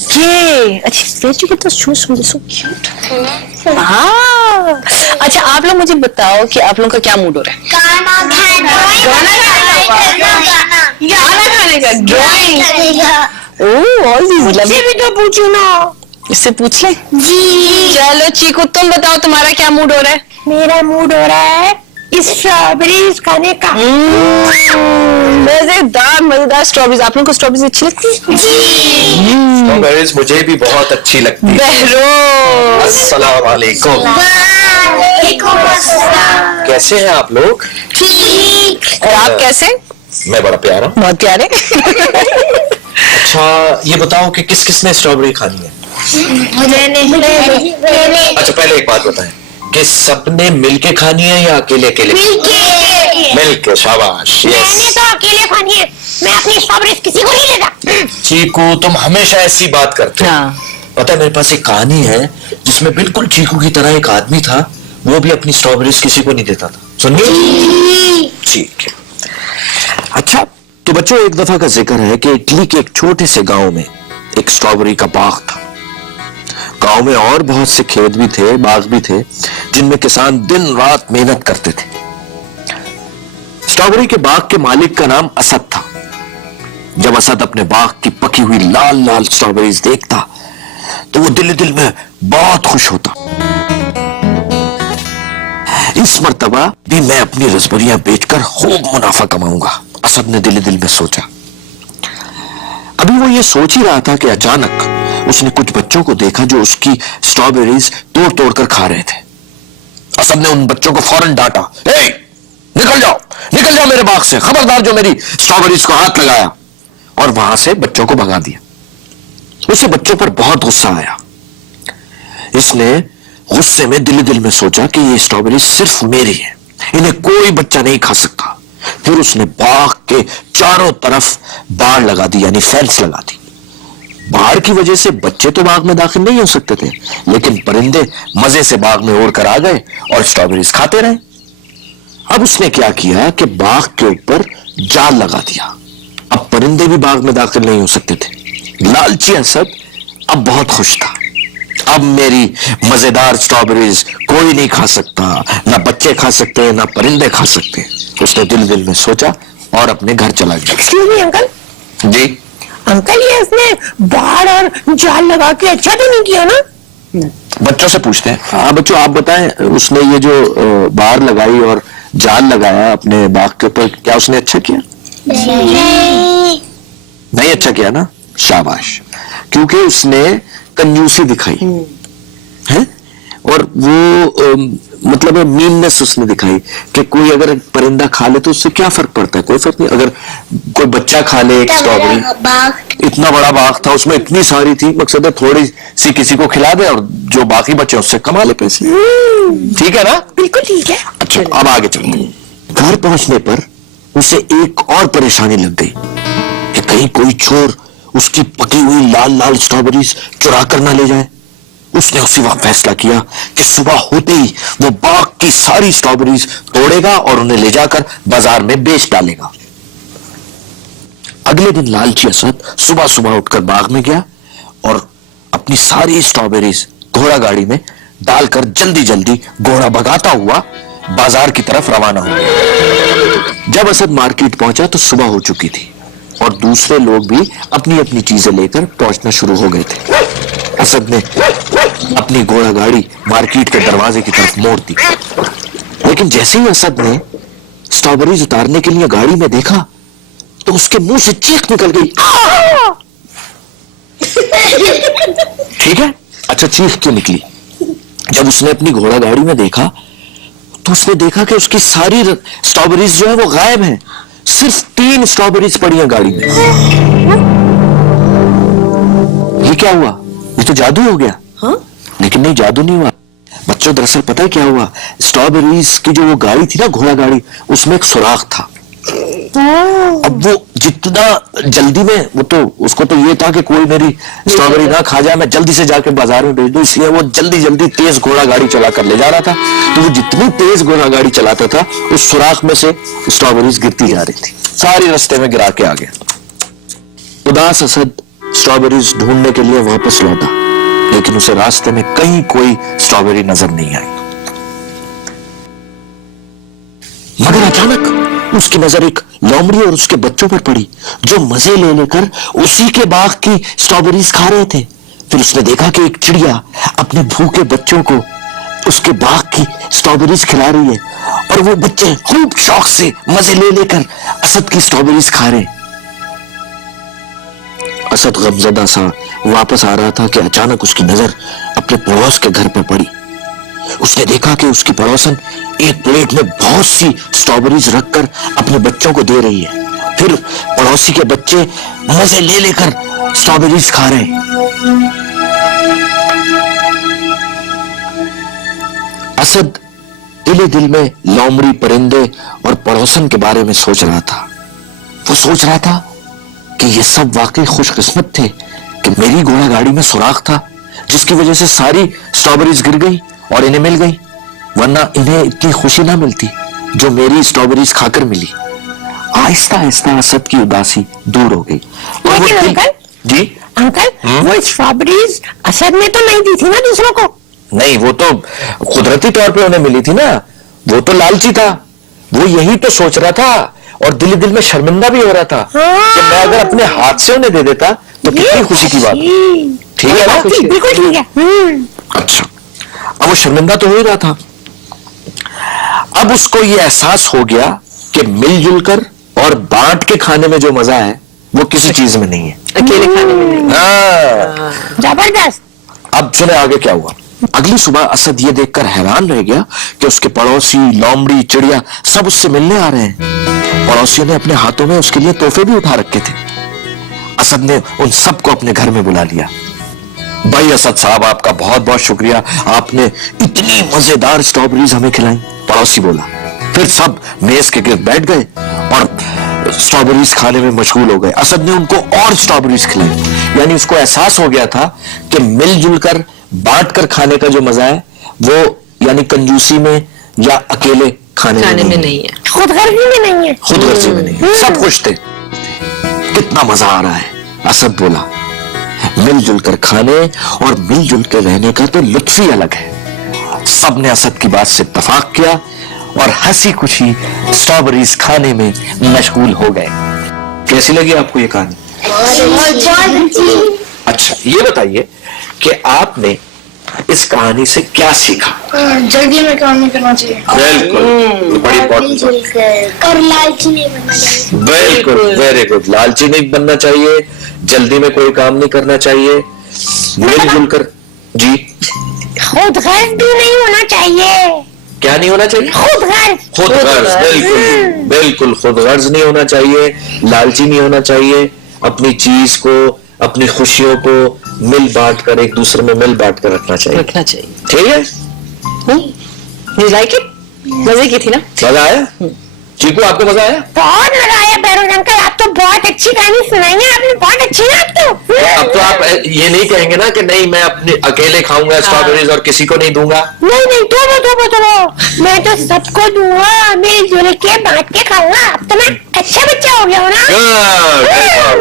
ये अच्छा vegetables juice मुझे सो क्यूट। हाँ अच्छा आप लोग मुझे बताओ कि आप लोगों का क्या मूड हो रहा है? गाना खाने का ड्राइंग। और भी मतलब भी तो पूछो ना, इससे पूछ ले जी। चलो चीकू तुम बताओ तुम्हारा क्या मूड हो रहा है? मेरा मूड हो रहा है स्ट्रॉबेरीज खाने का। मजेदार स्ट्रॉबेरीज। आप लोगों को स्ट्रॉबेरीज अच्छी लगती है? स्ट्रॉबेरीज मुझे भी बहुत अच्छी लगती है। बहरो अस्सलाम वालेकुम। कैसे हैं आप लोग? ठीक। और आप कैसे? मैं बड़ा प्यारा हूँ। बहुत प्यारे। अच्छा ये बताओ कि किस किस ने स्ट्रॉबेरी खानी है? अच्छा पहले एक बात बताएं कि सबने मिलके खानी है या अकेले अकेले? मिलके। शाबाश। मैंने तो अकेले खानी है, मैं अपनी स्ट्रॉबेरीज किसी को नहीं देता। चीकू तुम हमेशा ऐसी बात करते हो। हाँ। पता है मेरे पास एक कहानी है जिसमें बिल्कुल चीकू की तरह एक आदमी था, वो भी अपनी स्ट्रॉबेरीज किसी को नहीं देता था। सुनिए। ठीक है। अच्छा तो बच्चों एक दफा का जिक्र है कि इटली के एक छोटे से गांव में एक स्ट्रॉबेरी का बाग था। गांव में और बहुत से खेत भी थे, बाग भी थे, जिनमें किसान दिन रात मेहनत करते थे। स्ट्रॉबेरी के बाग के मालिक का नाम असद था। जब असद अपने बाग की पकी हुई लाल लाल स्ट्रॉबेरीज देखता तो वो दिल में बहुत खुश होता। इस मर्तबा भी मैं अपनी रसबरियां बेचकर खूब मुनाफा कमाऊंगा, असद ने दिल में सोचा। अभी वो ये सोच ही रहा था कि अचानक उसने कुछ बच्चों को देखा जो उसकी स्ट्रॉबेरीज तोड़ तोड़ कर खा रहे थे। असद ने उन बच्चों को फौरन डांटा, निकल जाओ मेरे बाग से, खबरदार जो मेरी स्ट्रॉबेरीज को हाथ लगाया, और वहां से बच्चों को भगा दिया। उसे बच्चों पर बहुत गुस्सा आया। इसने गुस्से में दिल में सोचा कि ये स्ट्रॉबेरी सिर्फ मेरी है, इन्हें कोई बच्चा नहीं खा सकता। फिर उसने बाग के चारों तरफ बाड़ लगा दी, यानी फेंस लगा दी। बाढ़ की वजह से बच्चे तो बाग में दाखिल नहीं हो सकते थे, लेकिन परिंदे मजे से बाग में उड़ कर आ गए और स्ट्रॉबेरीज खाते रहे। अब उसने क्या किया कि बाग के ऊपर जाल लगा दिया। अब परिंदे भी बाग में दाखिल नहीं हो सकते थे। लालची असद अब बहुत खुश था। अब मेरी मजेदार स्ट्रॉबेरीज कोई नहीं खा सकता, ना बच्चे खा सकते ना परिंदे खा सकते, उसने दिल में सोचा और अपने घर चला गया। Excuse me uncle. जी अंकल ये उसने बाढ़ और जाल लगा के अच्छा तो नहीं किया ना? बच्चों से पूछते हैं। हाँ बच्चों आप बताएं, उसने ये जो बाड़ लगाई और जाल लगाया अपने बाग के ऊपर, क्या उसने अच्छा किया? नहीं अच्छा किया ना? शाबाश। क्योंकि उसने कंजूसी दिखाई है, और वो मतलब मीननेस उसने दिखाई कि कोई अगर परिंदा खा ले तो उससे क्या फर्क पड़ता है? कोई फर्क नहीं। अगर कोई बच्चा खा ले एक स्ट्रॉबेरी, इतना बड़ा बाग था, उसमें इतनी सारी थी, मकसद है थोड़ी सी किसी को खिला दे और जो बाकी बचे उससे कमा ले पैसे। ठीक है ना? बिल्कुल ठीक है। अच्छा अब आगे चलते। घर पहुंचने पर उसे एक और परेशानी लग गई कि कहीं कोई चोर उसकी पकी हुई लाल लाल स्ट्रॉबेरीज चुरा कर ना ले जाए। उसने उसी वक्त फैसला किया कि सुबह होते ही वो बाग की सारी स्ट्रॉबेरीज तोड़ेगा और उन्हें ले जाकर बाजार में बेच डालेगा। अगले दिन लालची असद सुबह सुबह उठकर बाग में गया और अपनी सारी स्ट्रॉबेरीज घोड़ा गाड़ी में डालकर जल्दी जल्दी घोड़ा भगाता हुआ बाजार की तरफ रवाना हो गया। जब असद मार्केट पहुंचा तो सुबह हो चुकी थी और दूसरे लोग भी अपनी अपनी चीजें लेकर पहुंचना शुरू हो गए थे। असद ने अपनी घोड़ा गाड़ी मार्केट के दरवाजे की तरफ मोड़ दी, लेकिन जैसे ही असद ने स्ट्रॉबेरीज उतारने के लिए गाड़ी में देखा तो उसके मुंह से चीख निकल गई। ठीक है, अच्छा चीख क्यों निकली? जब उसने अपनी घोड़ा गाड़ी में देखा तो उसने देखा कि उसकी सारी स्ट्रॉबेरीज जो है वो गायब हैं। सिर्फ 3 स्ट्रॉबेरीज पड़ी हैं गाड़ी में। ये क्या हुआ? ये तो जादू हो गया। हाँ? लेकिन नहीं, जादू नहीं हुआ बच्चों। दरअसल पता है क्या हुआ? स्ट्रॉबेरीज की जो वो गाड़ी थी ना, घोड़ा गाड़ी, उसमें एक सुराख था। अब वो जितना जल्दी में, वो तो उसको तो ये था कि कोई मेरी स्ट्रॉबेरी ना खा जाए, मैं जल्दी से जाके बाजार में भेज दूं, इसलिए वो जल्दी जल्दी तेज घोड़ा गाड़ी चला कर ले जा रहा था। तो वो जितनी तेज घोड़ा गाड़ी चलाता था उस सुराख में से स्ट्रॉबेरीज गिरती जा रही थी, सारी रास्ते में गिरा के आ गया। उदास असद स्ट्रॉबेरीज ढूंढने के लिए वापस लौटा, लेकिन उसे रास्ते में कहीं कोई स्ट्रॉबेरी नजर नहीं आई। मगर अचानक उसकी नजर एक लोमड़ी और उसके बच्चों पर पड़ी, जो मजे ले लेकर उसी के बाग की स्ट्रॉबेरीज खा रहे थे। फिर उसने देखा कि एक चिड़िया अपने भूखे बच्चों को उसके बाग की स्ट्रॉबेरीज खिला रही है, और वो बच्चे खूब शौक से मजे ले लेकर असद की स्ट्रॉबेरीज खा रहे। असद गमज़दा सा वापस आ रहा था कि अचानक उसकी नजर अपने पड़ोस के घर पर पड़ी। उसने देखा कि उसकी पड़ोसन एक प्लेट में बहुत सी स्ट्रॉबेरीज रखकर अपने बच्चों को दे रही है। फिर पड़ोसी के बच्चे मजे ले लेकर स्ट्रॉबेरीज खा रहे। असद दिल दिल में लोमड़ी, परिंदे और पड़ोसन के बारे में सोच रहा था। वो सोच रहा था कि ये सब वाकई खुशकिस्मत थे कि मेरी घोड़ा गाड़ी में सुराख था, जिसकी वजह से सारी स्ट्रॉबेरीज गिर गई और इन्हें मिल गई, वरना इन्हें इतनी खुशी ना मिलती जो मेरी स्ट्रॉबेरीज खाकर मिली। आहिस्ता आहिस्ता असद की उदासी दूर हो गई। और वो लेकिन अंकल, जी अंकल वो स्ट्रॉबेरीज असद ने तो नहीं दी थी ना दूसरों को? नहीं, वो तो कुदरती तौर पे उन्हें मिली थी ना। वो तो लालची था, वो यही तो सोच रहा था और दिल में शर्मिंदा भी हो रहा था कि मैं अगर अपने हाथ से उन्हें दे देता तो कितनी खुशी की बात। ठीक है ना? बिल्कुल ठीक है। अच्छा, अब वो शर्मिंदा तो हो ही रहा था। अब उसको ये एहसास हो गया कि मिलजुल कर और बांट के खाने में जो मजा है वो किसी चीज में नहीं है, अकेले खाने में नहीं। हाँ। जबरदस्त। अब सुने आगे क्या हुआ। अगली सुबह असद ये देखकर हैरान रह गया कि उसके पड़ोसी, लोमड़ी, चिड़िया सब उससे मिलने आ रहे हैं। पड़ोसियों ने अपने हाथों में उसके लिए तोहफे भी उठा रखे थे। असद ने उन सबको अपने घर में बुला लिया। भाई असद साहब, आपका बहुत बहुत शुक्रिया, आपने इतनी मजेदार स्ट्रॉबेरीज हमें खिलाई, पड़ोसी बोला। फिर सब मेज के गिर्द बैठ गए और स्ट्रॉबेरीज खाने में मशगूल हो गए। असद ने उनको और स्ट्रॉबेरीज खिलाई, यानी उसको एहसास हो गया था कि मिलजुल कर बांट कर खाने का जो मजा है वो यानी कंजूसी में या अकेले खाने में नहीं है, खुदगर्जी में नहीं है। खुदगर्जी में नहीं है। सब खुश थे। कितना मजा आ रहा है, असद बोला। मिलजुल कर खाने और मिलजुल कर रहने का तो लुत्फ ही अलग है। सबने असद की बात से इत्तफाक किया और हंसी खुशी स्ट्रॉबेरीज खाने में मशगूल हो गए। कैसी लगी आपको ये कहानी? अच्छा, ये बताइए कि आपने इस कहानी से क्या सीखा? जल्दी में काम नहीं करना चाहिए, बिल्कुल, बड़ी इंपॉर्टेंट बात। और लालची नहीं बनना चाहिए। बिल्कुल, वेरी गुड। लालची नहीं बनना चाहिए, जल्दी में कोई काम नहीं करना चाहिए, मिलजुल कर। जी, खुदगर्ज भी नहीं होना चाहिए। क्या नहीं होना चाहिए? खुदगर्ज। खुदगर्ज, बिल्कुल बिल्कुल, खुदगर्ज नहीं होना चाहिए, लालची नहीं होना चाहिए। अपनी चीज को, अपनी खुशियों को मिल बांट कर, एक दूसरे में मिल बांट कर रखना चाहिए। ठीक है? You like it? मजे की थी ना? मजा आया? चीकू, आपको मजा आया? बहुत मजा आया बैरोज अंकल, आप तो बहुत अच्छी कहानी सुनाएंगे, आपने बहुत अच्छी ना आप तो। अब तो आप ये नहीं कहेंगे ना कि नहीं मैं अपने अकेले खाऊंगा स्ट्रॉबेरीज और किसी को नहीं दूंगा। नहीं नहीं, तो मैं तो सबको दूंगा, मिलजुल के बांट के खाऊंगा। अब तो मैं अच्छा बच्चा हो गया हूँ ना। Good,